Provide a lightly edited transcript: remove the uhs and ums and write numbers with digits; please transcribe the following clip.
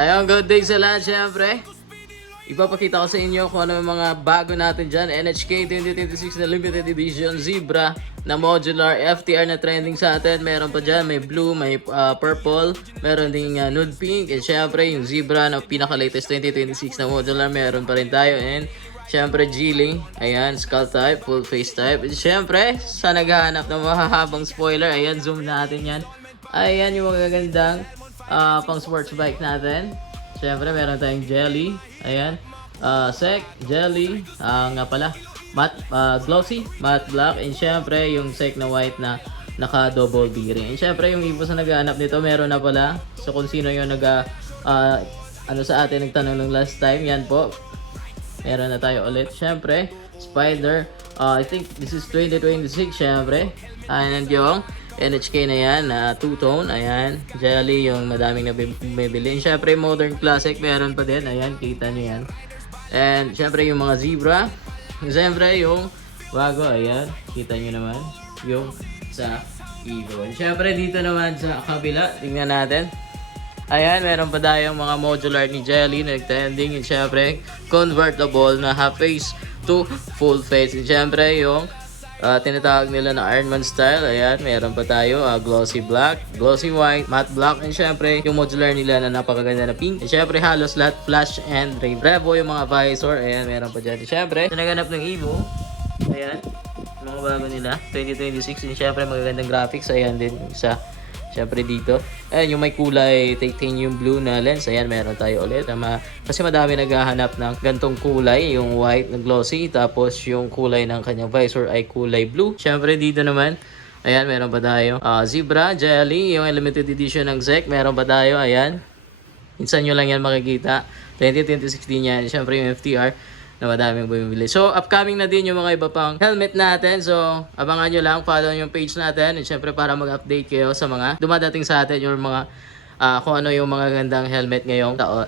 Ayun, good day sa lahat syempre. Ipapakita ko sa inyo kung ano yung mga bago natin dyan. NHK 2026 na limited edition Zebra na modular FTR na trending sa atin. Meron pa dyan, may blue, may purple, meron ding nude pink. And syempre yung Zebra na pinaka-latest 2026 na modular, meron pa rin tayo. And syempre G-Link, ayan, skull type, full face type. And syempre, sa naghahanap ng mahahabang spoiler, ayan, zoom natin yan. Ayan yung magagandang pang sports bike natin. Siyempre, meron tayong jelly. Ayan. Sec, jelly. Nga pala. Matte, glossy, matte black. And syempre, yung sec na white na naka-double bearing. And syempre, yung iba sa naghahanap nito, meron na pala. So, kung sino yung ano sa atin, nagtanong ng last time, yan po. Meron na tayo ulit. Syempre, Spider. I think this is 2026, syempre. And yung NHK na yan, two-tone, ayan, jelly, yung madaming nabibili. Syempre, modern classic, meron pa din, ayan, kita nyo yan. And syempre, yung mga Zebra, syempre, yung bago, ayan, kita nyo naman, yung sa Evo. And syempre, dito naman sa kabila, tingnan natin. Ayan, meron pa tayong mga modular ni Jelly na nag-trending. And syempre, convertible na half face to full face. And syempre, yung tinatawag nila na Ironman style. Ayan, meron pa tayo glossy black, glossy white, matte black, and syempre yung modular nila na napakaganda na pink. And syempre halos lahat flash and Revo yung mga visor. Ayan, meron pa dyan. And syempre, naganap ng Evo. Ayan, mga bago nila 2026. And syempre magagandang graphics. Ayan din sa syempre dito. Ayan, yung may kulay titanium blue na lens. Ayan, meron tayo ulit. Kasi madami naghahanap ng gantong kulay. Yung white na glossy. Tapos yung kulay ng kanyang visor ay kulay blue. Syempre dito naman, ayan, meron pa tayo Zebra, Jelly. Yung limited edition ng ZEC. Meron pa tayo, ayan. Minsan nyo lang yan makikita. 2026 din yan. Syempre yung FTR na madaming bumibili. So, upcoming na din yung mga iba pang helmet natin. So, abangan nyo lang, follow yung page natin. And syempre, para mag-update kayo sa mga dumadating sa atin, yung mga kung ano yung mga gandang helmet ngayong taon.